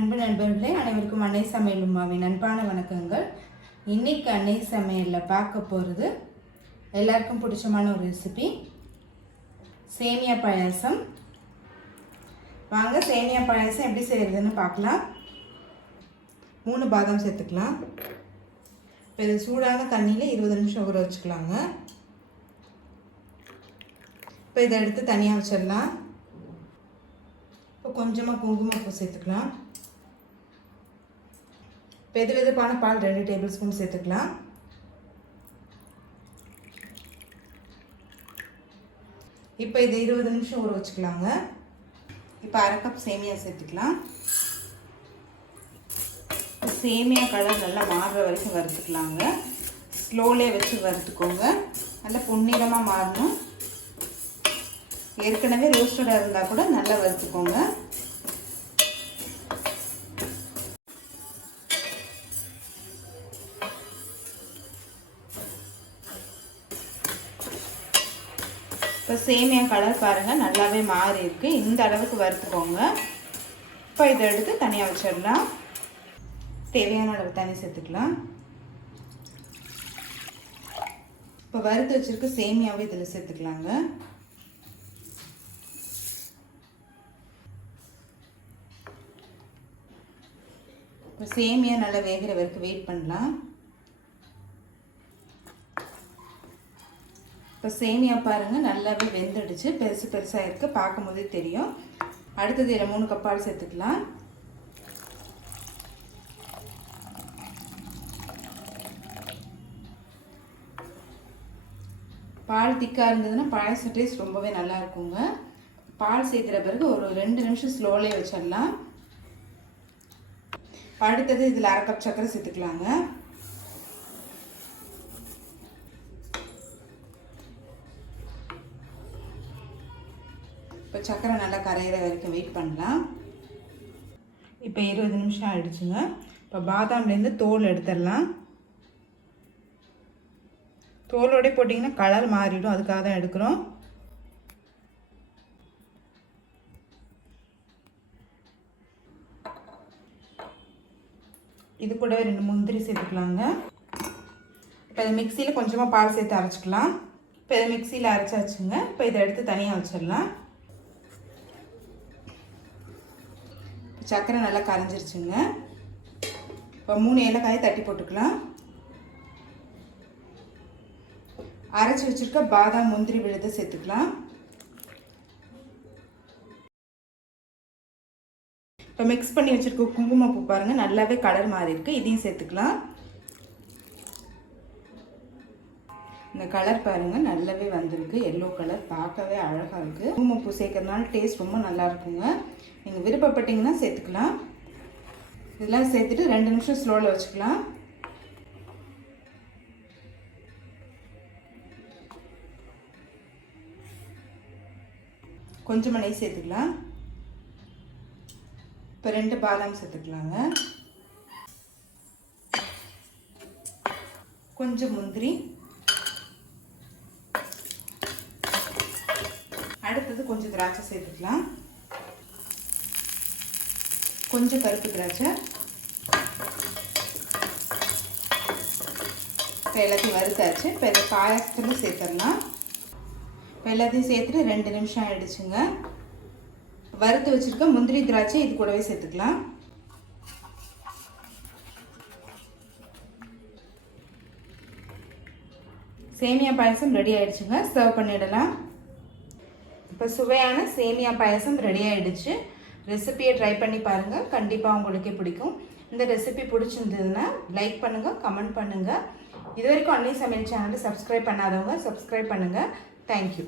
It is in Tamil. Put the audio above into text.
அன்பு நண்பர்களே, அனைவருக்கும் அன்னை சமையல் உமாவின் அன்பான வணக்கங்கள். இன்னைக்கு அன்னை சமையலில் பார்க்க போகிறது எல்லாருக்கும் பிடிச்சமான ஒரு ரெசிபி, சேமியா பாயாசம். வாங்க சேமியா பாயாசம் எப்படி செய்கிறதுன்னு பார்க்கலாம். 3 பாதாம் சேர்த்துக்கலாம். இப்போ இது சூடான தண்ணியில் 20 நிமிஷம் ஊற வச்சுக்கலாங்க. இப்போ இதை எடுத்து தனியாக வச்சிடலாம். இப்போ கொஞ்சமாக குங்குமப்பூ சேர்த்துக்கலாம். வெது வெதுப்பான பால் 2 டேபிள் ஸ்பூன் சேர்த்துக்கலாம். இப்போ இதை 20 நிமிஷம் ஊற வச்சுக்கலாங்க. இப்போ 1/2 கப் சேமியா சேர்த்துக்கலாம். சேமியா கலர் நல்லா மாறுற வரைக்கும் வறுத்துக்கலாங்க. ஸ்லோலே வச்சு வறுத்துக்கோங்க. நல்லா பொன்னிறமாக மாறணும். ஏற்கனவே ரோஸ்டடாக இருந்தால் கூட நல்லா வறுத்துக்கோங்க. இப்போ சேமியா கலர் பாருங்கள் நல்லாவே மாறி இருக்குது. இந்த அளவுக்கு வறுத்துக்கோங்க. இப்போ இதை எடுத்து தனியாக வச்சிடலாம். தேவையான அளவு தண்ணி சேர்த்துக்கலாம். இப்போ வறுத்து வச்சுருக்க சேமியாவே இதில் சேர்த்துக்கலாங்க. இப்போ சேமியா நல்லா வேகிற வரைக்கும் வெயிட் பண்ணலாம். இப்போ சேமியா பாருங்கள் நல்லாவே வெந்துடுச்சு. பெருசு பெருசாக இருக்குது, பார்க்கும் போதே தெரியும். அடுத்தது இதில் 3 கப் பால் சேர்த்துக்கலாம். பால் திக்காக இருந்ததுன்னா பாயாசம் டேஸ்ட் ரொம்பவே நல்லா இருக்குங்க. பால் சேர்க்குற பிறகு ஒரு 2 நிமிஷம் ஸ்லோலே வச்சிடலாம். அடுத்தது இதில் 1/2 கப் சர்க்கரை சேர்த்துக்கலாங்க. இப்போ சர்க்கரை நல்லா கரையிற வரைக்கும் வெயிட் பண்ணலாம். இப்போ 20 நிமிஷம் ஆகிடுச்சுங்க. இப்போ பாதாம்லேருந்து தோல் எடுத்துடலாம். தோலோடய போட்டிங்கன்னா கலர் மாறிடும், அதுக்காக தான் எடுக்கிறோம். இது கூட 2 முந்திரி சேர்த்துக்கலாங்க. இப்போ இதை மிக்சியில் கொஞ்சமாக பால் சேர்த்து அரைச்சிக்கலாம். இப்போ இதை மிக்சியில் அரைச்சாச்சுங்க. இப்போ இதை எடுத்து தனியாக வச்சிடலாம். சர்க்கரை நல்லா கரைஞ்சிருச்சுங்க. இப்போ 3 ஏலக்காயை தட்டி போட்டுக்கலாம். அரைச்சி வச்சுருக்க பாதாம் முந்திரி விழுதை சேர்த்துக்கலாம். இப்போ மிக்ஸ் பண்ணி வச்சுருக்க குங்குமப்பூ பாருங்கள் நல்லாவே கலர் மாறி இருக்குது. இதையும் சேர்த்துக்கலாம். இந்த கலர் பாருங்கள் நல்லாவே வந்திருக்கு. எல்லோ கலர் பார்க்கவே அழகாக இருக்குது. குங்குமப்பூ சேர்க்கறதுனால டேஸ்ட் ரொம்ப நல்லா இருக்குங்க. நீங்கள் விருப்பப்பட்டீங்கன்னா சேர்த்துக்கலாம். இதெல்லாம் சேர்த்துட்டு 2 நிமிஷம் ஸ்லோவில் வச்சுக்கலாம். கொஞ்சமாக நெய் சேர்த்துக்கலாம். இப்போ 2 பாதாம் சேர்த்துக்கலாங்க. கொஞ்சம் முந்திரி, அடுத்தது கொஞ்சம் திராட்சை சேர்த்துக்கலாம். கொஞ்சம் கருப்பு திராட்சை. இப்போ எல்லாத்தையும் வறுத்தாச்சு. இப்போ இதை பாயாசத்தில் சேர்த்துடலாம். இப்போ எல்லாத்தையும் சேர்த்துட்டு 2 நிமிஷம் ஆகிடுச்சுங்க. வறுத்து வச்சுருக்க முந்திரி திராட்சை இது கூடவே சேர்த்துக்கலாம். சேமியா பாயாசம் ரெடி ஆகிடுச்சுங்க. சர்வ் பண்ணிடலாம். இப்போ சுவையான சேமியா பாயாசம் ரெடி ஆகிடுச்சு. ரெசிபியை ட்ரை பண்ணி பாருங்கள், கண்டிப்பாக உங்களுக்கே பிடிக்கும். இந்த ரெசிபி பிடிச்சிருந்ததுன்னா லைக் பண்ணுங்கள், கமெண்ட் பண்ணுங்கள். இது வரைக்கும் அன்னை சமையல் சேனலை சப்ஸ்கிரைப் பண்ணாதவங்க சப்ஸ்கிரைப் பண்ணுங்கள். தேங்க்யூ.